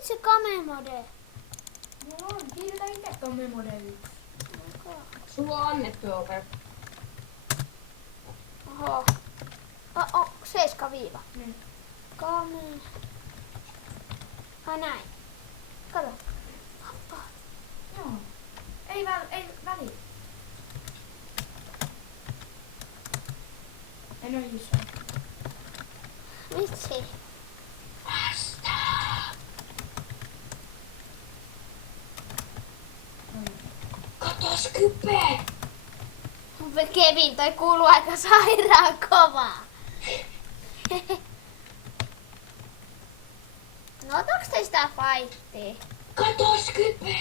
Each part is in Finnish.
nyt se Kamemode. Mulla on, kirjoita itse Kamemode 1. Sulla on annettu over. Oho. Seiska viiva. Niin. Kame. Näin. Kato. Hoppa. Joo. Ei väliä. En oo iso. Vitsi. Katos kype! Kevin, toi kuuluu aika sairaan kovaa. No otaks te sitä fightia? Katos kype!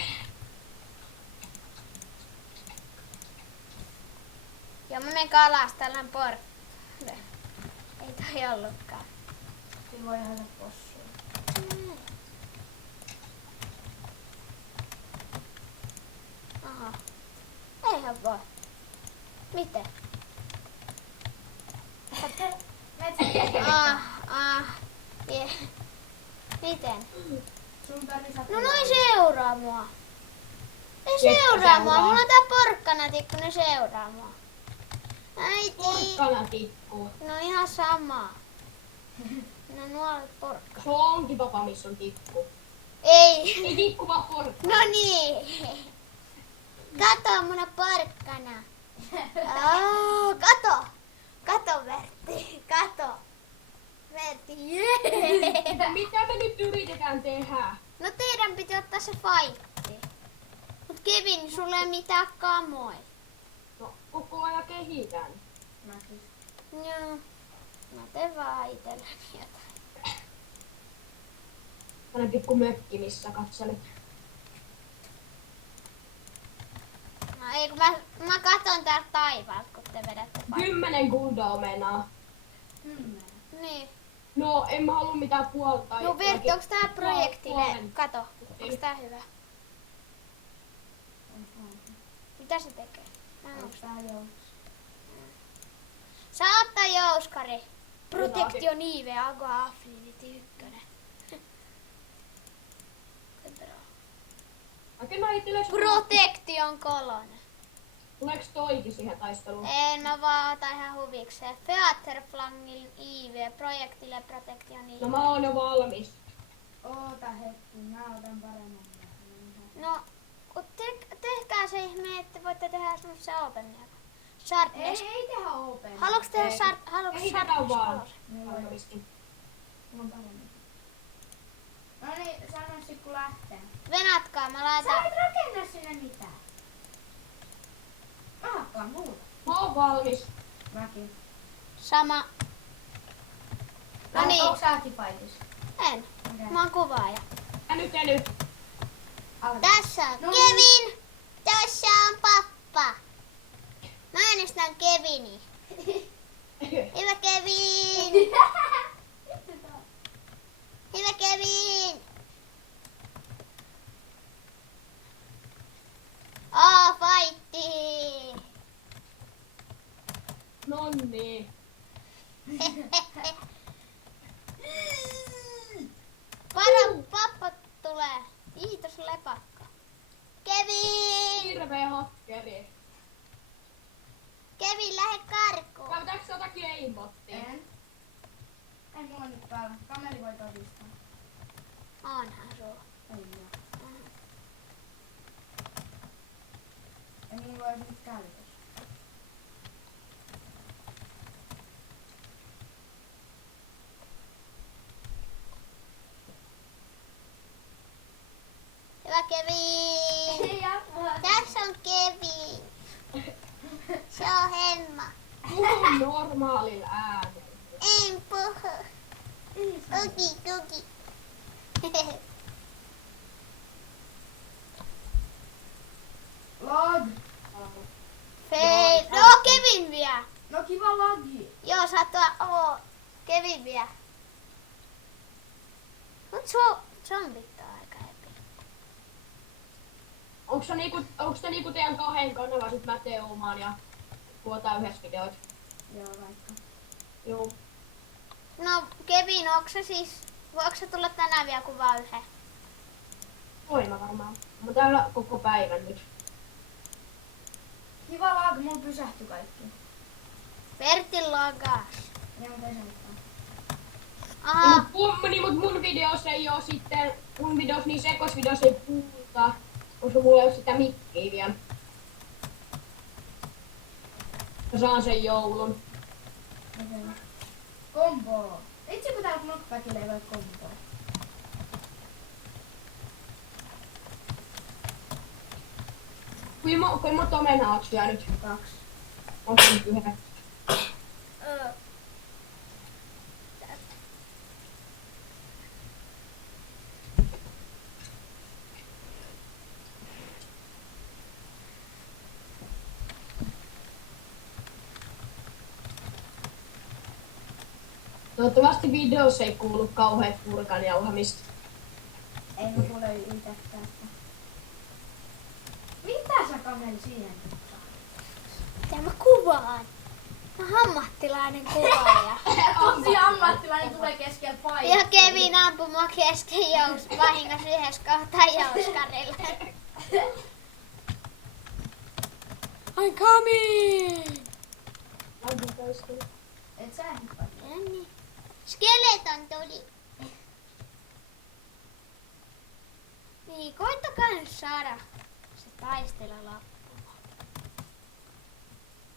Ja monen kalas tällän Ei toi ollutkaan. Siinä voi hätä possua. Aha. Eihän voi. Miten? Miten? Sun tarvii saada. No noin seuraa mua. Ne Ketkä seuraa mua. seuraa? Mulla on tää porkkanatikku, ne seuraa mua. Äiti. Porkkana tikkuu. No ihan sama. No nuolet porkka. Se onkin papa, missä on tikku. Ei. Ei tikku vaan porkkana. No niin. Kato mun porkkana. Kato. Kato Vertti. Kato. Vertti. Jee. Mitä me nyt yritetään tehdä? No teidän piti ottaa se fightti. Mut Kevin, sulla ei mitään kamoja. No, koko ajan kehitän. Mäkin. Joo. Mä teen vaan itselleni jotain. Tänä pikku mökki, missä katselet. No ei kun mä katon täältä taivaalta, kun te vedätte paikkaa. 10 guldomenaa. 10. Niin. No, en mä halua mitään puolta. No Vertti, onks tää projektille? puolen. Kato, onks tää hyvä? Mitä se tekee? Mä en Onko muista. tää jouks? Saa ottaa jouskari. Protektio niive, ago affinity 1. Rakenna itsellesi. Protektion 3. Tuleeks toikin siihen taisteluun? En mä vaan ota ihan huvikseen. Featerflangin IV, projektille protektio niive. No mä oon jo valmis. Oota hetki, mä otan paremman. No, kun tehkää se ihme, että voitte tehdä semmoisen openia. Sharpness. Ei tehdä open. Haluatko tehdä Ei. haluatko Ei tätä sharpness vaan. 3? Mulla on paremmin. No niin, sano sit kun lähtee. Venatkaa, mä Sä laitan. et rakenna sinne mitään. Mä hakkaan muuta. Mä oon valmis. Mäkin. Sama. No niin. Onko sä Fightissa? En. Mä oon kuvaaja. Ja nyt. Tässä on No Kevin. Tässä on pappa. Mä äänestän Kevini. Hyvä Kevin. Hyvä Kevin. Fightti. Nonni. Pappa tulee. Kiitos lepakko. Kevin. Hirveä hakkeri. Kevin, lähde karkuun. Käytäks jotakin aimbottia? En. Ei mulla nyt päällä. Kameli voi todistaa. Onhan sulla. Ei oo. Ei mulla olisi nyt käytössä. Hyvä Kevin. Ei apua. Tässä on Kevin. Se on Hemma. Puhu normaalilla äänellä. En puhu. Uki. Lag. Fei. No Kevin vie. No kiva lagi. Joo, Kevin vie. Mut zombit on aika epic. Onks se niinku teidän kahden kanava sit mä teumaan ja kuotaan yhdessä videoita? Joo, vaikka. Joo. No Kevin, voiko se tulla tänään vielä kuvaa yhden? Voima varmaan. Mä täällä koko päivän nyt. Kiva lag, mulla pysähtyi kaikki. Pertti lagas. Ja mä pesentään. Aha, Mut mun videossa ei oo sitten, mun videossa niin sekosvideossa ei puhuta, koska mulla ei oo sitä mikkiä vielä. Mä saan sen joulun. Okei. Kombo. Itse kun täällä knockbackilla ei voi komboa. Kuinka monta omenaa oot syönyt? 2. Onko nyt yhden? Toivottavasti videossa ei kuulu kauheet purkan jauhamista. Ei mä kuule yhtäkään. Mitä sä Kameli siihen? mitä mä kuvaan? Mä oon ammattilainen kuvaaja. Tosi ammattilainen tulee keskellä paikkaa. Ja Kevin ampui mua kesken vahingossa yhdessä kohtaa jouskarilla. I'm coming! Et sä nyt paljon. No niin. Skeleton tuli. Niin, koittakaa nyt saada se taistelu loppuun.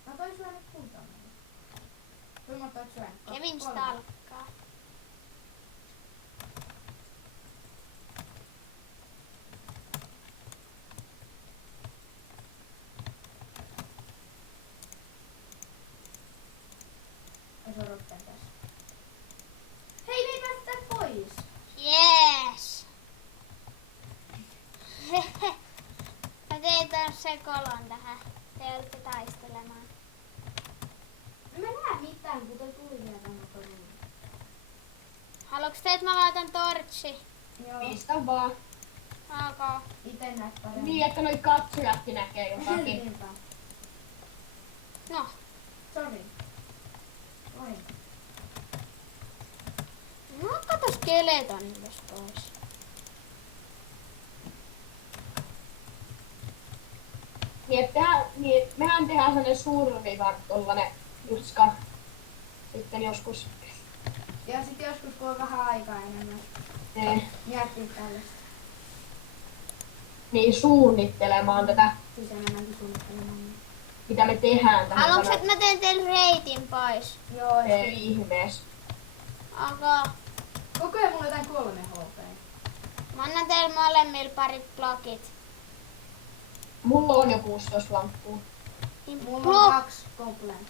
Mä toin sulle nyt kultaa. Kuinka monta oot syönyt? Kevin 3. stalkkaa. Ja se odottaa tässä. Hei, me ei päästä pois. Yes! Mä tein taas se kolon tähän. Te joudutte taistelemaan. Mä näe mitään, kun toi tuli vielä tänne kotiin. Haluatko te, että mä laitan tortsi? Joo. Pistä vaan. Ok. Ite näet paremmin. Niin, että noi katsojatkin näkee jotakin. Niinpä. No. Sori. Oi. No kato skeletonin jos pois. Niin, että mehän tehdään sellainen survivar tollanen jutska. Sitten joskus Ja sit joskus kun on vähän aikaa enemmän. Miettii tällaista. niin suunnittelemaan tätä, Siis enemmänkin suunnittelemaan. mitä me tehdään tähän. Haluatko, että mä teen teille reitin pois? Joo, Ei ihmees. Ok. koko ajan mulla on jotain 3 HP. Mä annan teille molemmille parit blokit. Mulla on jo 16 lamppua. Niin Mulla on 2 goblin.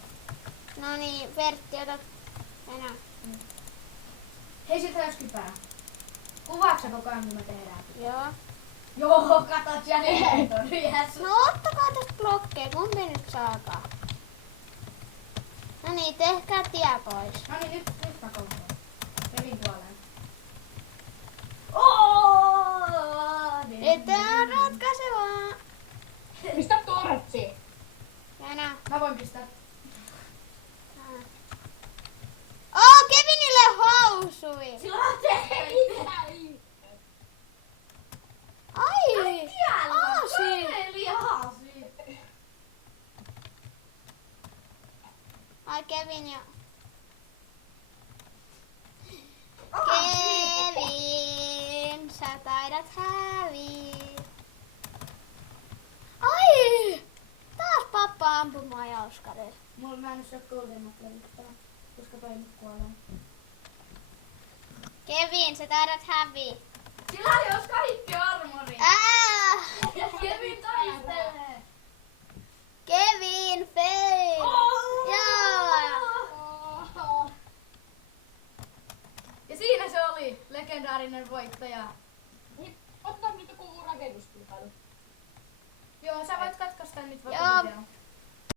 No niin, Pertti, ota enää. Hei, sit joskin pää. Kuvaatko sä koko ajan, kun me tehdään? Joo. Joo, katot ja niin on yes. No ottakaa tästä blokkeja, kumpi nyt saakaa. No niin, tehkää tie pois. No niin, nyt mä kompoon. Kevin puoleen. Nyt on ratkaisevaa. Pistä tortsi. Enää. Mä voin pistää. Kevinille housui. Sillä on tehty. Ai. Aasi. Lihaasi. Ai Kevin ja... Aasi. Kevin, sä taidat häviä. Ai! Taas pappa ampumaan jauskarilla. Mulla mä en oo syö golden levittää, koska toi nyt kuolee. Kevin, sä taidat häviä. Sillä jos kaikki armori. Kevin taistelee. Kevin, fail! Joo! Ja siinä se oli legendaarinen voittaja. Ottaa nyt joku rakennuskilpailu. Joo, sä voit katkaista nyt Joo. vaikka video.